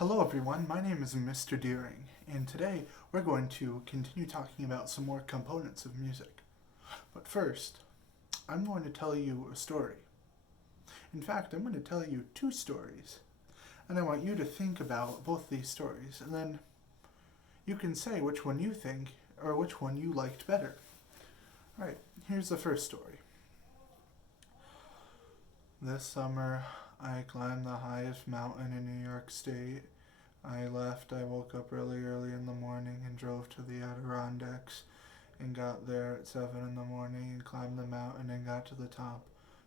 Hello everyone, my name is Mr. Deering, and today we're going to continue talking about some more components of music. But first, I'm going to tell you a story. In fact, I'm going to tell you two stories, and I want you to think about both these stories, and then you can say which one you think or which one you liked better. Alright, here's the first story. This summer, I climbed the highest mountain in New York State. I woke up really early in the morning and drove to the Adirondacks and got there at 7 in the morning and climbed the mountain and got to the top.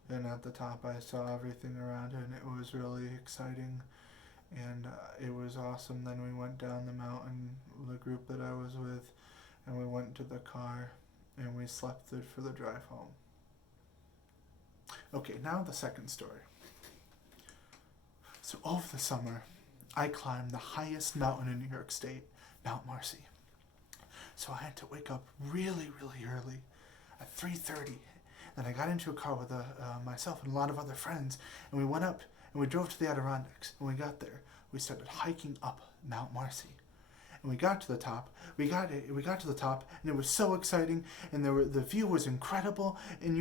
And at the top, I saw everything around it, and it was really exciting. And it was awesome. Then we went down the mountain, the group that I was with, and we went to the car and we slept there for the drive home. Okay, now the second story. So over the summer, I climbed the highest mountain in New York State, Mount Marcy. So I had to wake up really, really early at 3:30. Then I got into a car with myself and a lot of other friends, and we went up and we drove to the Adirondacks. And we got there, we started hiking up Mount Marcy. And we got to the top. We got to the top, and it was so exciting. And the view was incredible. And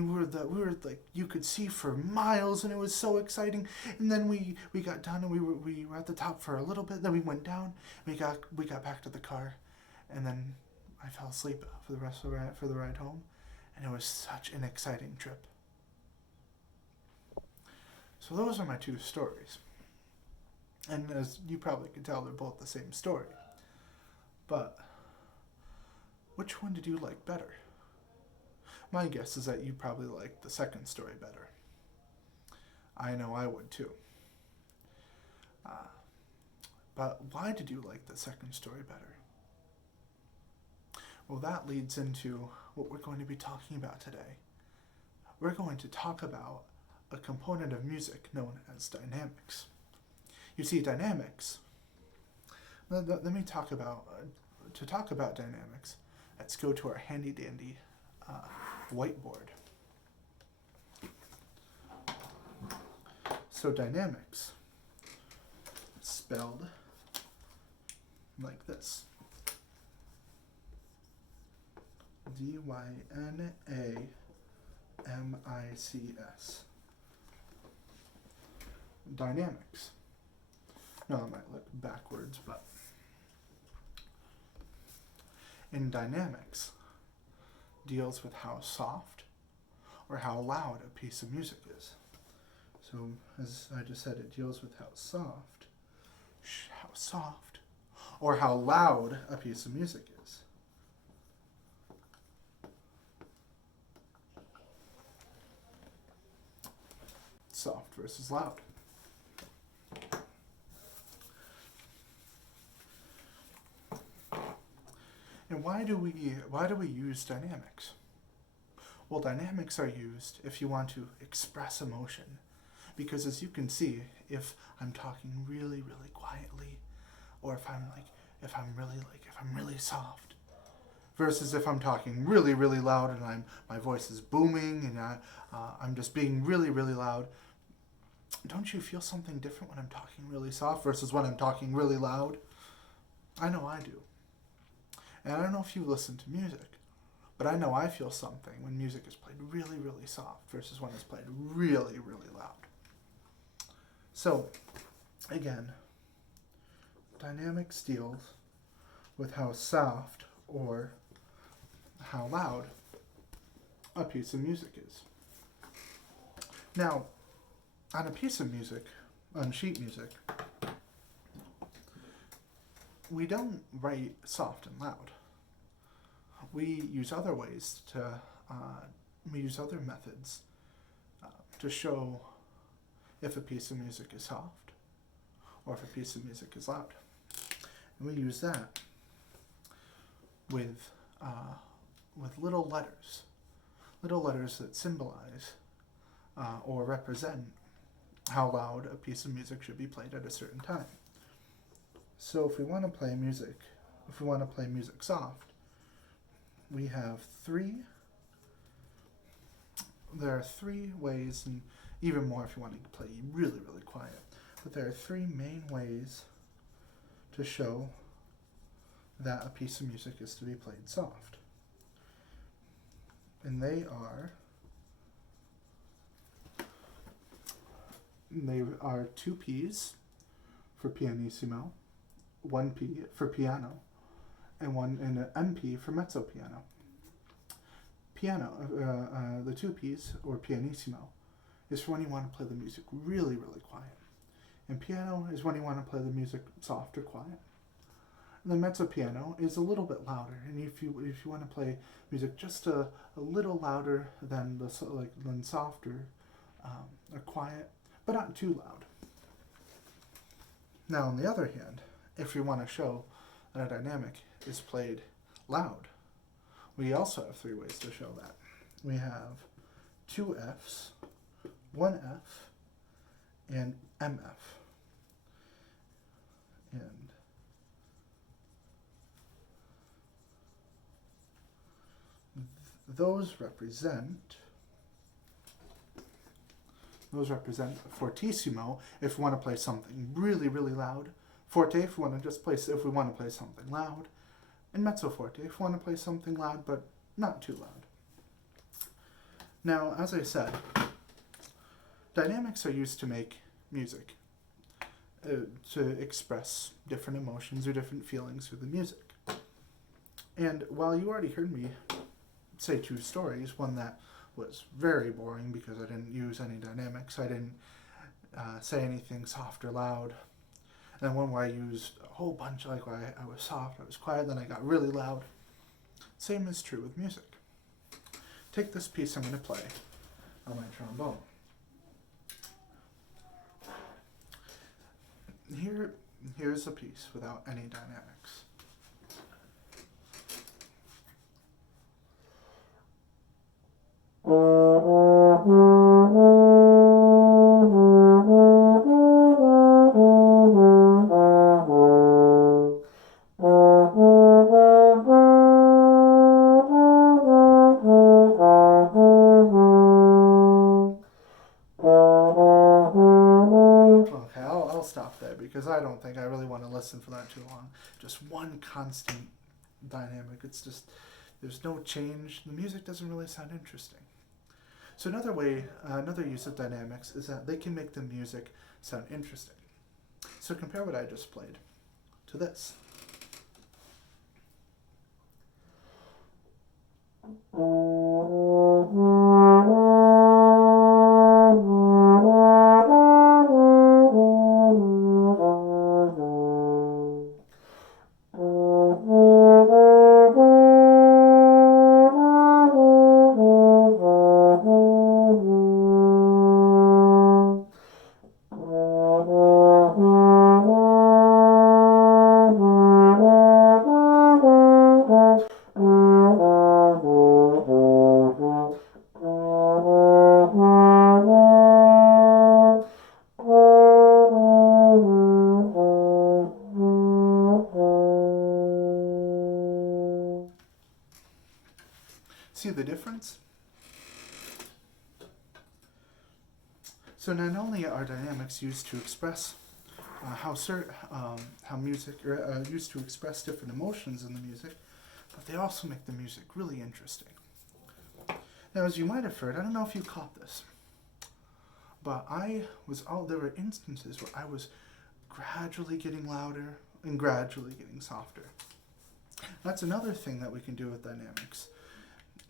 you could see for miles, and it was so exciting. And then we got done, and we were at the top for a little bit. Then we went down. We got back to the car, and then I fell asleep for the ride home. And it was such an exciting trip. So those are my two stories. And as you probably could tell, they're both the same story. But which one did you like better? My guess is that you probably liked the second story better. I know I would too. But why did you like the second story better? Well, that leads into what we're going to be talking about today. We're going to talk about a component of music known as dynamics. You see, dynamics. Let me talk about. To talk about dynamics, let's go to our handy dandy whiteboard. So dynamics, spelled like this. Dynamics. Dynamics. Now I might look backwards, but in dynamics deals with how soft or how loud a piece of music is. So as I just said, it deals with how soft, or how loud a piece of music is. Soft versus loud. And why do we use dynamics? Well, dynamics are used if you want to express emotion, because as you can see, if I'm talking really, really quietly, or if I'm really soft, versus if I'm talking really, really loud and my voice is booming and I'm just being really, really loud. Don't you feel something different when I'm talking really soft versus when I'm talking really loud? I know I do. And I don't know if you listen to music, but I know I feel something when music is played really, really soft versus when it's played really, really loud. So, again, dynamics deals with how soft or how loud a piece of music is. Now, on a piece of music, on sheet music, we don't write soft and loud. We use other ways we use other methods to show if a piece of music is soft or if a piece of music is loud. And we use that with little letters that symbolize or represent how loud a piece of music should be played at a certain time. So if we want to play music soft, we have there are three ways, and even more if you want to play really, really quiet. But there are three main ways to show that a piece of music is to be played soft. And they are 2 P's for pianissimo, 1 P for piano, and an MP for mezzo piano. Piano, the 2 P's, or pianissimo, is for when you want to play the music really, really quiet. And piano is when you want to play the music soft or quiet. And the mezzo piano is a little bit louder, and if you want to play music just a little louder than softer or quiet, but not too loud. Now, on the other hand, if you want to show that a dynamic is played loud, we also have 3 ways to show that. We have 2 F's, 1 F, and MF. And those represent fortissimo if we want to play something really, really loud, forte if we want to play something loud, and mezzo forte if we want to play something loud but not too loud. Now, as I said, dynamics are used to make music, to express different emotions or different feelings through the music. And while you already heard me say 2 stories, one that was very boring because I didn't use any dynamics, I didn't say anything soft or loud, and then one where I used a whole bunch, like where I was soft, I was quiet, then I got really loud. Same is true with music. Take this piece I'm going to play on my trombone. Here's a piece without any dynamics. I'll stop there because I don't think I really want to listen for that too long. Just one constant dynamic. It's just, there's no change. The music doesn't really sound interesting. So another use of dynamics is that they can make the music sound interesting. So compare what I just played to this. See the difference? So not only are dynamics used to express how music used to express different emotions in the music, but they also make the music really interesting. Now, as you might have heard, I don't know if you caught this, but there were instances where I was gradually getting louder and gradually getting softer. That's another thing that we can do with dynamics.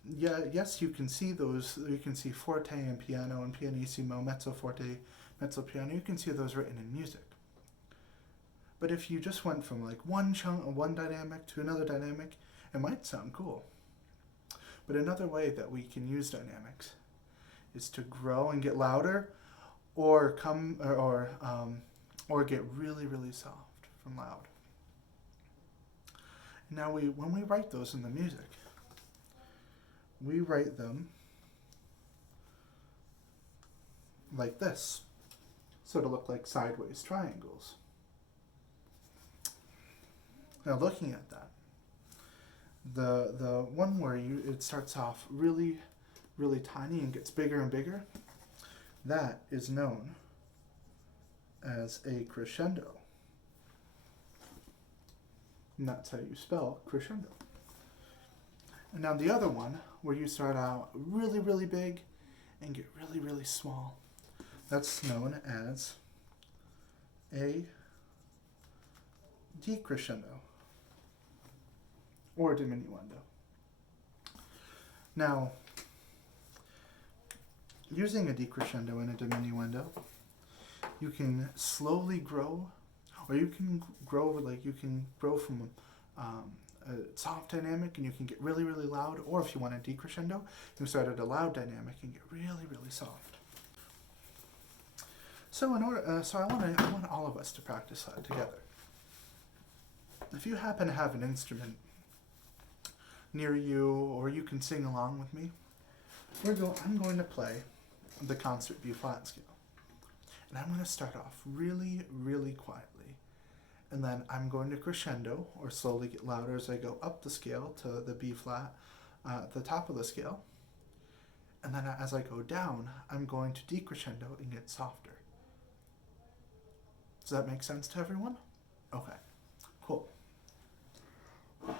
Yeah, yes, you can see those. You can see forte and piano and pianissimo, mezzo forte, mezzo piano. You can see those written in music. But if you just went from like one dynamic to another dynamic, it might sound cool. But another way that we can use dynamics is to grow and get louder, or get really, really soft from loud. Now when we write those in the music, we write them like this, so to look like sideways triangles. Now looking at that, the one where it starts off really, really tiny and gets bigger and bigger, that is known as a crescendo. And that's how you spell crescendo. And now the other one, where you start out really, really big and get really, really small, that's known as a decrescendo or diminuendo. Now, using a decrescendo and a diminuendo, you can slowly grow, or you can grow from a soft dynamic and you can get really, really loud, or if you want a decrescendo, you can start at a loud dynamic and get really, really soft. So I want all of us to practice that together. If you happen to have an instrument near you, or you can sing along with me, I'm going to play the concert B flat scale. And I'm going to start off really, really quietly. And then I'm going to crescendo, or slowly get louder as I go up the scale to the B flat at the top of the scale. And then as I go down, I'm going to decrescendo and get softer. Does that make sense to everyone? Okay, cool. And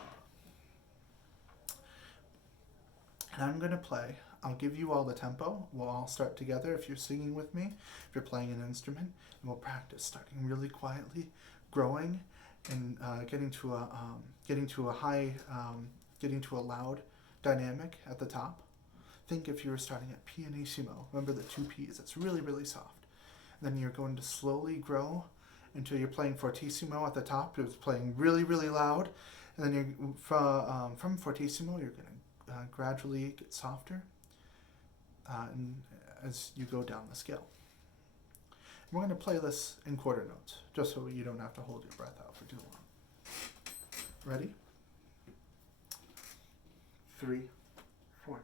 I'm going to play. I'll give you all the tempo. We'll all start together if you're singing with me, if you're playing an instrument, and we'll practice starting really quietly, growing, and getting to a loud dynamic at the top. Think if you were starting at pianissimo. Remember the two P's. It's really, really soft. Then you're going to slowly grow until you're playing fortissimo at the top. It's playing really, really loud. And then you're from fortissimo, you're going to gradually get softer and as you go down the scale. And we're going to play this in quarter notes, just so you don't have to hold your breath out for too long. Ready? 3, 4.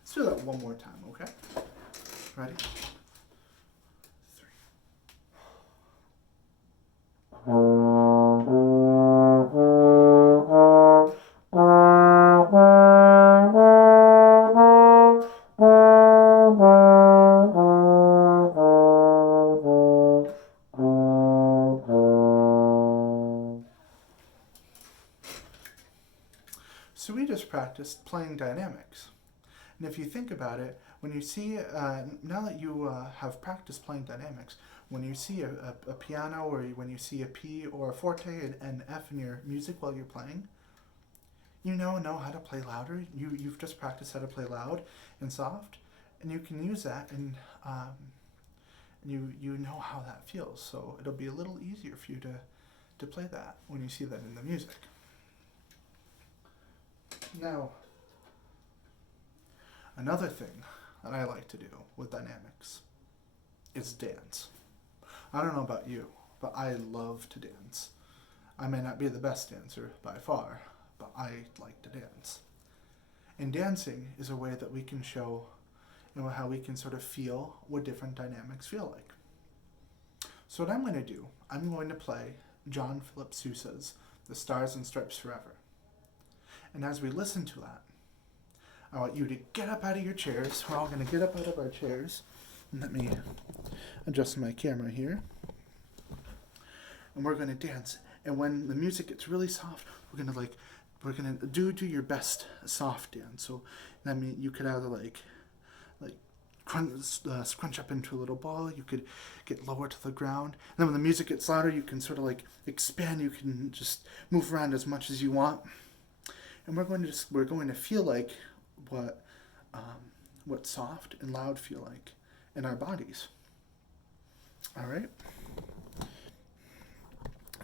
Let's do that one more time, okay? Ready? 3. So we just practiced playing dynamics. And if you think about it, when you see, now that you have practiced playing dynamics, when you see a piano, or when you see a P or a forte and F in your music while you're playing, you know how to play louder. You've just practiced how to play loud and soft, and you can use that, and you know how that feels. So it'll be a little easier for you to play that when you see that in the music. Now, another thing that I like to do with dynamics is dance. I don't know about you, but I love to dance. I may not be the best dancer by far, but I like to dance. And dancing is a way that we can show, how we can sort of feel what different dynamics feel like. So what I'm going to do, I'm going to play John Philip Sousa's The Stars and Stripes Forever. And as we listen to that, I want you to get up out of your chairs. We're all going to get up out of our chairs. And let me adjust my camera here. And we're going to dance. And when the music gets really soft, we're going to do your best soft dance. So that means you could either scrunch up into a little ball. You could get lower to the ground. And then when the music gets louder, you can sort of expand. You can just move around as much as you want. And we're going to feel like what soft and loud feel like in our bodies. All right.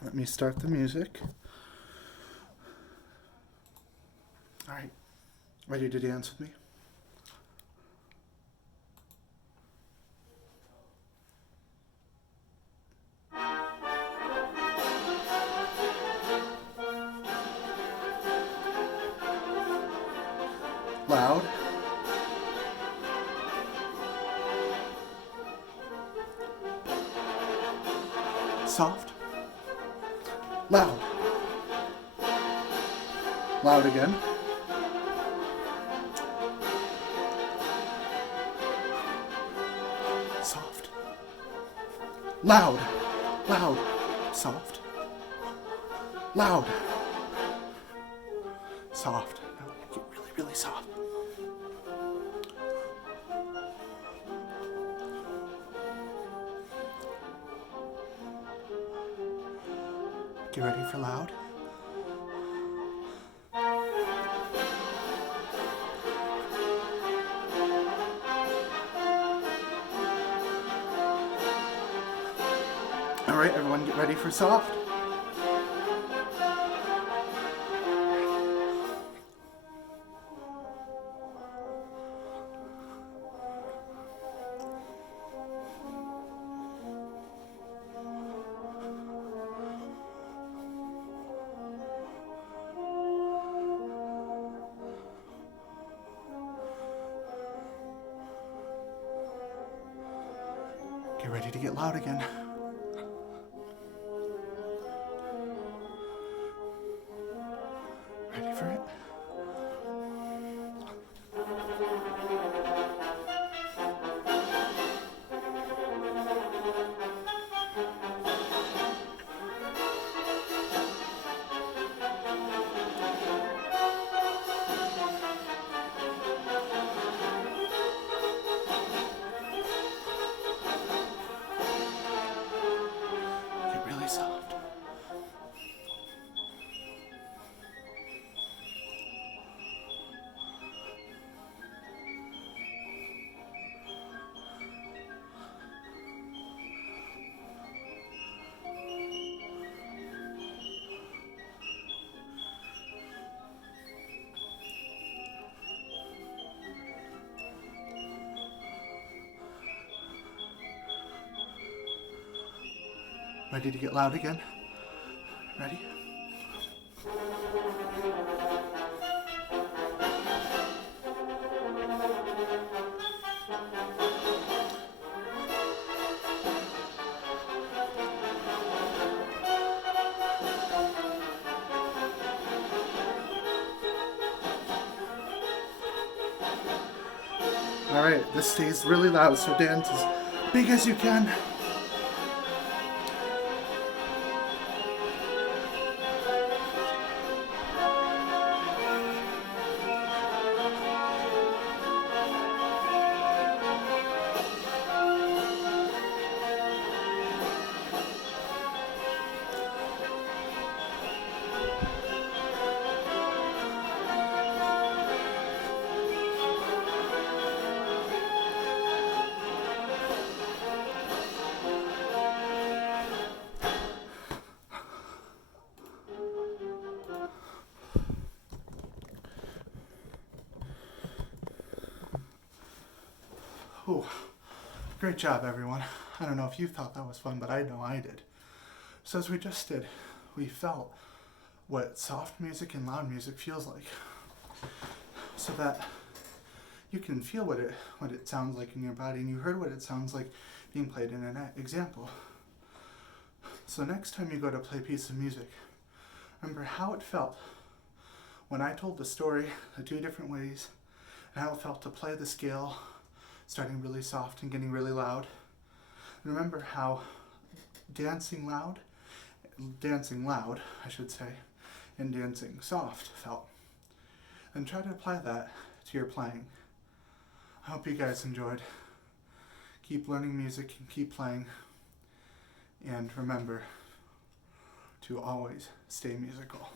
Let me start the music. All right. Ready to dance with me? Loud. Soft. Loud. Loud again. Soft. Loud. Loud. Soft. Loud. Soft. Now get really, really soft. Get ready for loud. All right, everyone, get ready for soft. Get ready to get loud again. Ready for it? Get really soft. Ready to get loud again? Ready? All right, this stays really loud, so dance as big as you can. Oh, great job, everyone. I don't know if you thought that was fun, but I know I did. So as we just did, we felt what soft music and loud music feels like, so that you can feel what it sounds like in your body, and you heard what it sounds like being played in an example. So next time you go to play a piece of music, remember how it felt when I told the story the two different ways, and how it felt to play the scale, starting really soft and getting really loud. And remember how dancing loud, I should say, and dancing soft felt. And try to apply that to your playing. I hope you guys enjoyed. Keep learning music and keep playing. And remember to always stay musical.